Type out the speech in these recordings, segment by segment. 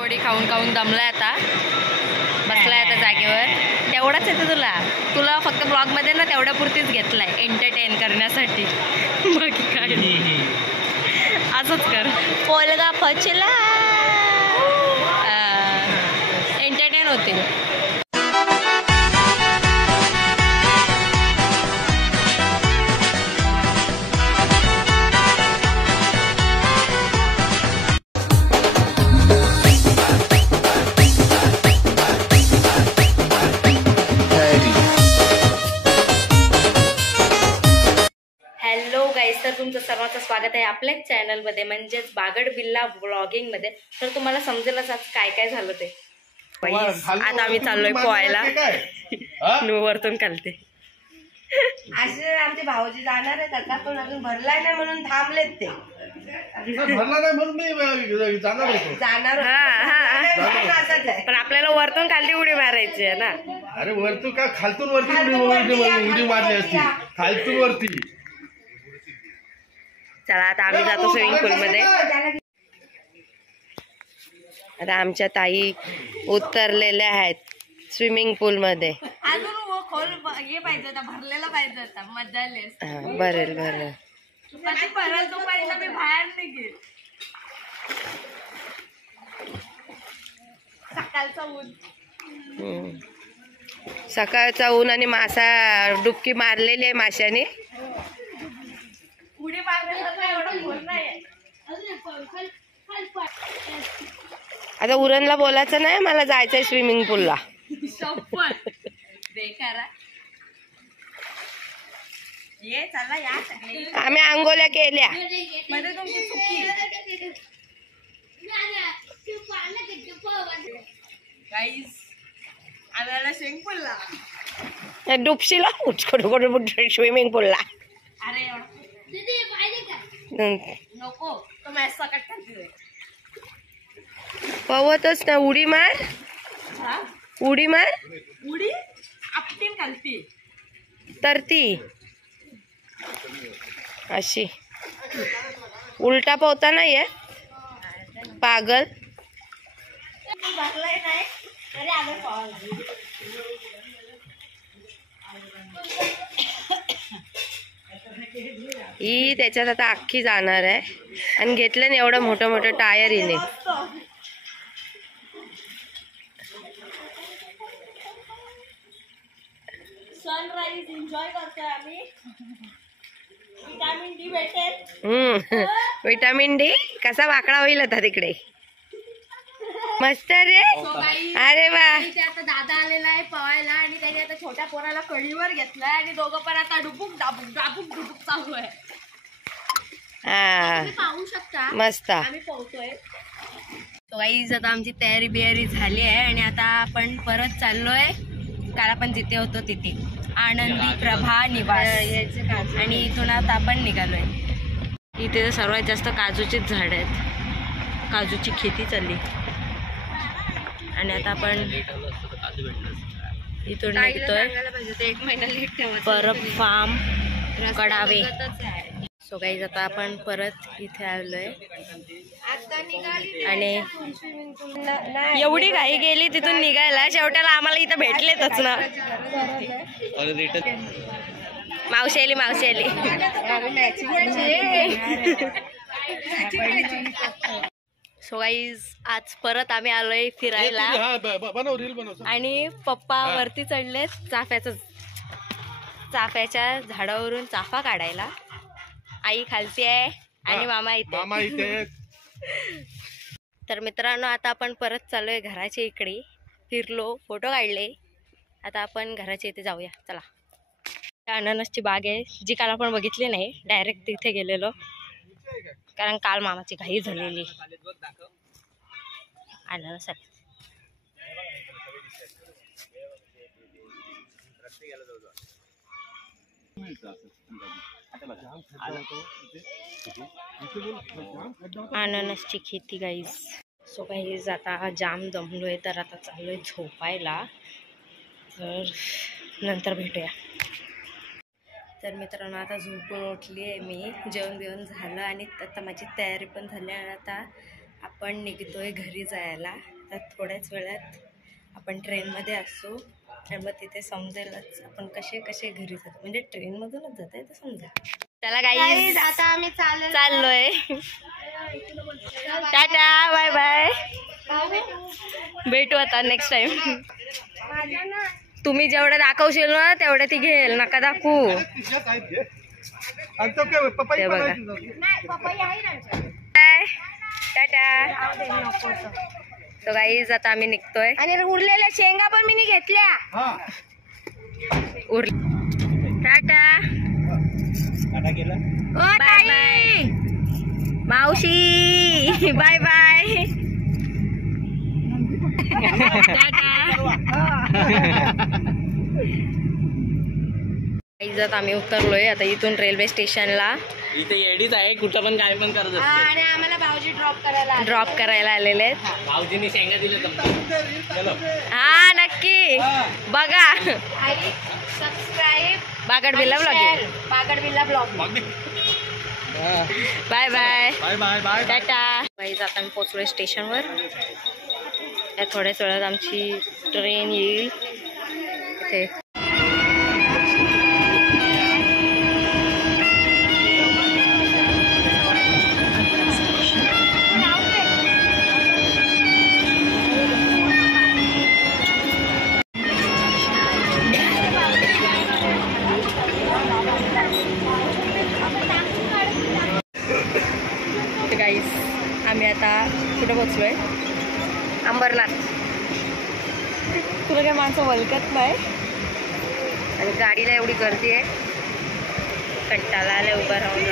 थोडी खाऊन खाऊन दमलाय आता, बसलाय आता जागेवर. तेवढाच येतं तुला फक्त ब्लॉगमध्ये ना तेवढ्या पुरतीच घेतलाय एंटरटेन करण्यासाठी. बाकी काय असंच कर. पोलगा पचला एंटरटेन होतील. तर तुमचं सर्वांचं स्वागत आहे आपल्याच चॅनलमध्ये म्हणजेच बागड बिल्ला ब्लॉगिंगमध्ये. तर तुम्हाला समजेलच आज काय काय झालं ते. आता आम्ही चाललोय पोहायला. वरतून खालते. असे आमचे भाऊजी जाणार आहेत आता, पण अजून भरलाय नाही म्हणून थांबलेत ते. पण आपल्याला वरतून खालती उडी मारायची आहे ना. अरे वरतून का खालतून वरती उडी मारली असती. खालतून वरती. चला आता आम्ही जातो स्विमिंग पूल मध्ये. आता आमच्या ताई उतरलेल्या आहेत स्विमिंग पूल मध्ये. अजून खोल हे पाहिजे होता, भरलेला पाहिजे होता. मजा आली. भरेल भरेल. परत दुपारीला मी बाहेर निघेल. सकाळचा ऊन, सकाळचा ऊन आणि मासा डुबकी मारलेली आहे माशाने. उडी मारण्याचा एवढं खोल नाही. आता उरणला बोलायचं नाही, मला जायचंय स्विमिंग पूलला. ये चला या. आम्ही आंघोळ्या केल्या. मध्ये तुमची चुकी. गाईस आम्हाला स्विमिंग पूलला डुबशीला स्विमिंग पूलला. अरे नको तो मॅच सकट करते. पवतच ना. उडी मार. उडी मार. उडी आपटीन खालती तरती अशी उलटा पोहता नाही आहे पागल. भरलाय नाही तरी आम्ही पाहू. ही त्याच्यात आता अख्खी जाणार आहे. आणि घेतलं ना एवढं मोठं मोठं टायर हिने. सनराइज एन्जॉय करतोय आम्ही. विटामिन डी भेटेल. विटामिन डी कसा वाकडा होईल आता तिकडे. मस्त रे. अरे वा. आता दादा आलेला आहे पवायला आणि त्याने आता छोट्या पोराला कळीवर घेतलाय आणि दोघं पण आता डुबुक डाबुक डाबुक डुबुक चालू आहे. पाहू शकता मस्त. आम्ही पोहतोय. गाईज आता आमची तयारी बियारी झाली आहे आणि आता आपण परत चाललोय काल आपण जिथे होतो तिथे आनंदी प्रभा निवास. आणि इथून आता आपण निघालोय. इथे तर सर्वात जास्त काजूचीच झाड आहेत. काजूची खेती चालली. आणि आता आपण इथून निघतोय 1 महिना लेट परब फार्म कडावे. सो गाईज आता आपण परत इथे आलोय आणि एवढी घाई गेली तिथून निघायला. शेवटाला आम्हाला इथं भेटलेतच ना. मावशी आली मावशी आली. सो गाईज आज परत आम्ही आलोय फिरायला. आणि पप्पा वरती चढलेत चाफ्याच्या झाडावरून चाफा काढायला. आई खालती आहे आणि मामा इथे. तर मित्रांनो आता आपण परत चाललोय घराच्या इकडे. फिरलो फोटो काढले. आता आपण घराच्या इथे जाऊया चला. अननसची बाग आहे जी काल आपण बघितली नाही. डायरेक्ट तिथे गेलेलो कारण काल मामाची घाई झालेली अननसाठी. अननसची खेती गाईज. सो गाईज आता जाम दमलोय तर आता चाललोय झोपायला. तर नंतर भेटूया. तर मित्रांनो आता झोपून उठली आहे मी. जेवण बिवण झालं आणि आता माझी तयारी पण झाली. आणि आता आपण निघतोय घरी जायला. तर थोड्याच वेळात आपण ट्रेनमध्ये असतो तर मग तिथे समजेलच आपण कसे कसे घरी जातो. म्हणजे ट्रेनमधूनच जात आहे तर समजेल. चला गाईज आता आम्ही चाललोय. Tata bye bye. भेटू आता नेक्स्ट टाइम. तुम्ही जेवढं दाखवशील ना तेवढं ती घेईल. नका दाखवू. ते बघा. टाटा. तो गाईज आता आम्ही निघतोय. आणि उरलेल्या शेंगा पण मी घेतल्या. टाटा. बाय बाय मावशी. Bye bye. इज्जत आम्ही उतरलोय आता इथून रेल्वे स्टेशनला. इथे एडीच आहे, कुठं पण काय पण करत असते. आणि आम्हाला भाऊजी ड्रॉप करायला आलेले आहेत. भाऊजींनी शेंगा दिले चलो. हा नक्की बघा. Subscribe Bagadbilla blog. Bagadbilla blog. Bye bye. Bye bye bye. Tata. Guys आता आम्ही पोचलोय स्टेशनवर. या थोड्याच वेळात आमची ट्रेन येईल इथे. गाईस आम्ही आता कुठं पोचलोय? अंबरनाथ. तुला काय माणसं वलकत नाही. आणि गाडीला एवढी गर्दी आहे, कंटाळा आलाय उभा राहून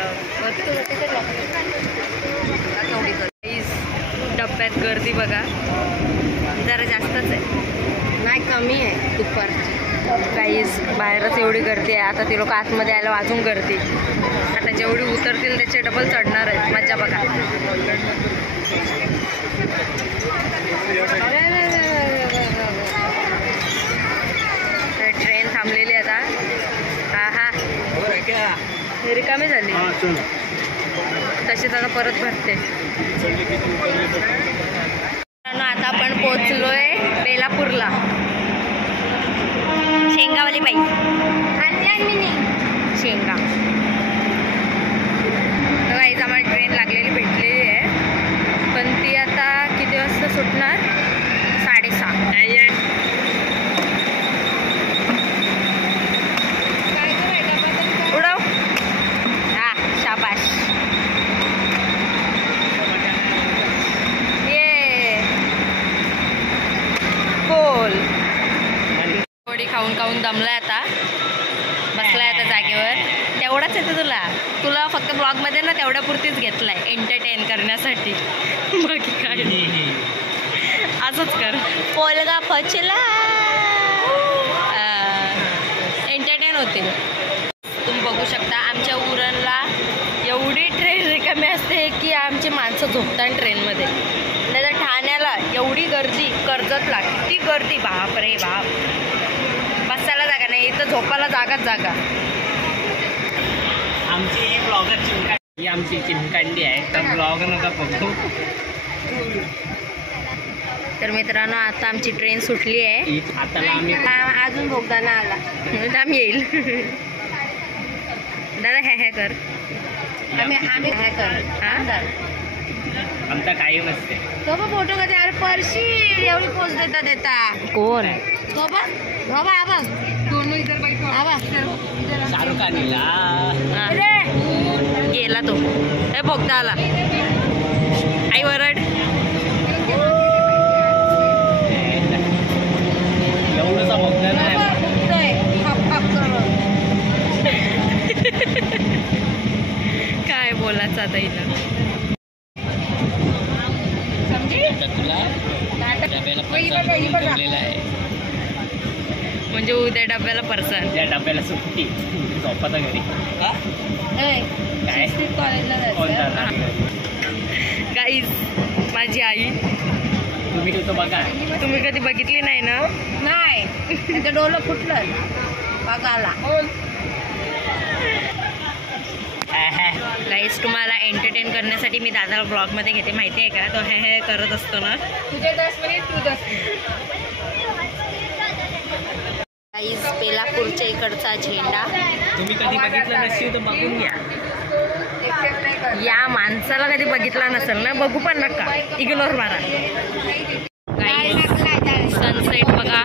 एवढी गर्दी. डब्यात गर्दी बघा जरा जास्तच आहे, नाही कमी आहे दुपारची. काहीच बाहेरच एवढी गर्दी आहे. आता ती लोक आतमध्ये यायला अजून गर्दी. आता जेवढी उतरतील त्याचे डबल चढणार आहेत. मजा बघा. ट्रेन थांबलेली आता. हा हा रिकामी झाली तशीच आता परत भरते. आता आपण पोचलोय बेलापूरला. शेंगावाली बाई शेंगा. गाईज आम्हाला ट्रेन लागलेली भेटलेली आहे, पण ती आता किती वाजता सुटणार? 6:30. उडव. हा शाबाश. ये बोल. थोडी खाऊन खाऊन दमलाय आता, बसलाय आता जागेवर. तेवढाच येतं तुला फक्त ब्लॉगमध्ये ना तेवढ्या पुरतीच घेतलाय एंटरटेन करण्यासाठी. बाकी काय असंच कर. पोलगा फचला. एंटरटेन होतील. तुम्ही बघू शकता आमच्या उरणला एवढी ट्रेन रिकामी असते की आमची माणसं झोपतात ट्रेनमध्ये. त्याच्या ठाण्याला एवढी गर्दी, कर्जतला किती गर्दी. बाप रे बाप. बसायला जागा नाही, इथं झोपायला जागाच जागा. आमची एक ब्लॉगर चिमकांडी, आमची चिमकांडी आहे तर ब्लॉग नका बघू. तर मित्रांनो आता आमची ट्रेन सुटली आहे. आता आम्ही अजून भोगदाना आला. आम्ही येईल. दादा हे कर. आम्ही हे कर. हा आमचा काही नसते. तो पण फोटो मध्ये अरे परशी एवढी पोच देता कोण? तो बघ बघ शाहरुख खानला गेला तो. हे भोगता आला. आई वरड. एवढंच बघणार नाही. काय बोलायचं आता इथं. तुला डब्याला आहे म्हणजे उद्या डब्याला पर्सन. त्या डब्याला सुट्टी झोपाचा घरी. काय कॉलेजला गाईज माझी आई. तुम्ही तिथं बघा. तुम्ही कधी बघितली नाही ना? नाही. त्याचं डोलं फुटलं बघायला. गाईज तुम्हाला एंटरटेन करण्यासाठी मी दादाला ब्लॉगमध्ये घेते, माहिती आहे का? तो हे करत असतो ना. तुझे 10 मिनिट तू 10 मिनिट. गाईज बेलापूरच्या इकडचा झेंडा. तुम्ही कधी बघितलं नसेल तर बघून घ्या. या माणसाला कधी बघितला नसेल ना, बघू पण नका, इग्नोर मारा. सनसेट बघा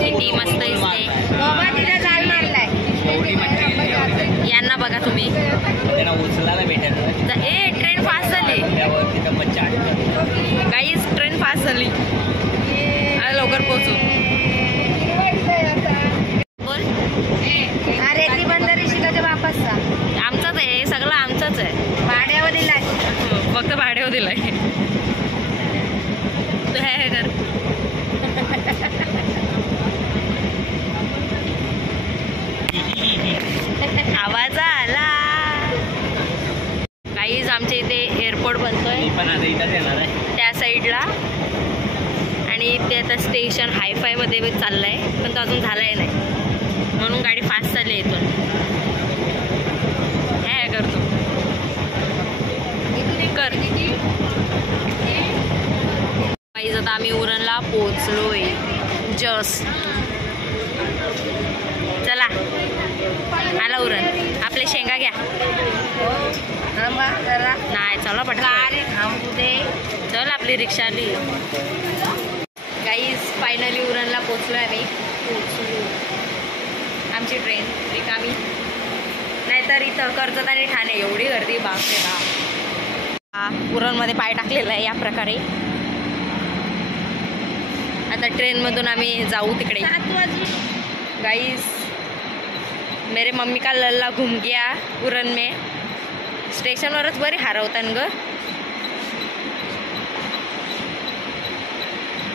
किती मस्त दिसते. यांना बघा तुम्ही. त्यांना उचलायला भेटेल. ए ट्रेन फास्ट झाली गाईज, ट्रेन फास्ट झाली. लवकर पोहोचू. बोल. अरे ती बंदरी शिकायच्या वापसचा आमचाच आहे, सगळं आमचाच आहे. भाड्यावर दिलाय. फक्त भाड्यावर दिलाय. तू हे कर. आवाज आला. काहीच आमच्या इथे एअरपोर्ट बनतोय पण आता इथंच येणार आहे त्या साईडला, आणि ते आता स्टेशन हायफाय मध्ये चाललंय, पण तो अजून झालाय नाही, म्हणून गाडी फास्ट चालली आहे इथून. हे करतो कर. गाईज आता आम्ही उरणला पोहोचलोय जस्ट. चला आला उरण. आपले शेंगा घ्या. नाही चला पटकन थांबू दे. चल आपली रिक्षा आली. गाईज फायनली उरणला पोहोचलोय आम्ही. आमची ट्रेन रिकामी, नाहीतर इथं कर्जत आणि ठाणे एवढी गर्दी बापरे बाप. उरणमध्ये पाय टाकलेला आहे या प्रकारे. आता ट्रेनमधून आम्ही जाऊ तिकडे. गाईज मेरे मम्मी का लल्ला घूम गया उरण में. स्टेशनवरच बरी हरवतान ग.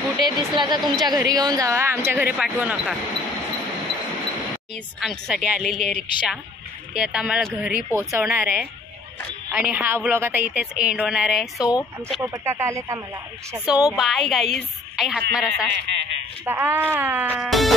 कुठे दिसला तर तुमच्या घरी घेऊन जावा, आमच्या घरी पाठवू नका. आमच्यासाठी आलेली आहे रिक्षा, ती आता आम्हाला घरी पोहोचवणार आहे. आणि हा व्लॉग आता इथेच एंड होणार आहे. सो आमच्या पोपट काका आलेत आम्हाला रिक्षा. So bye guys. आई हात मार असा. बाय.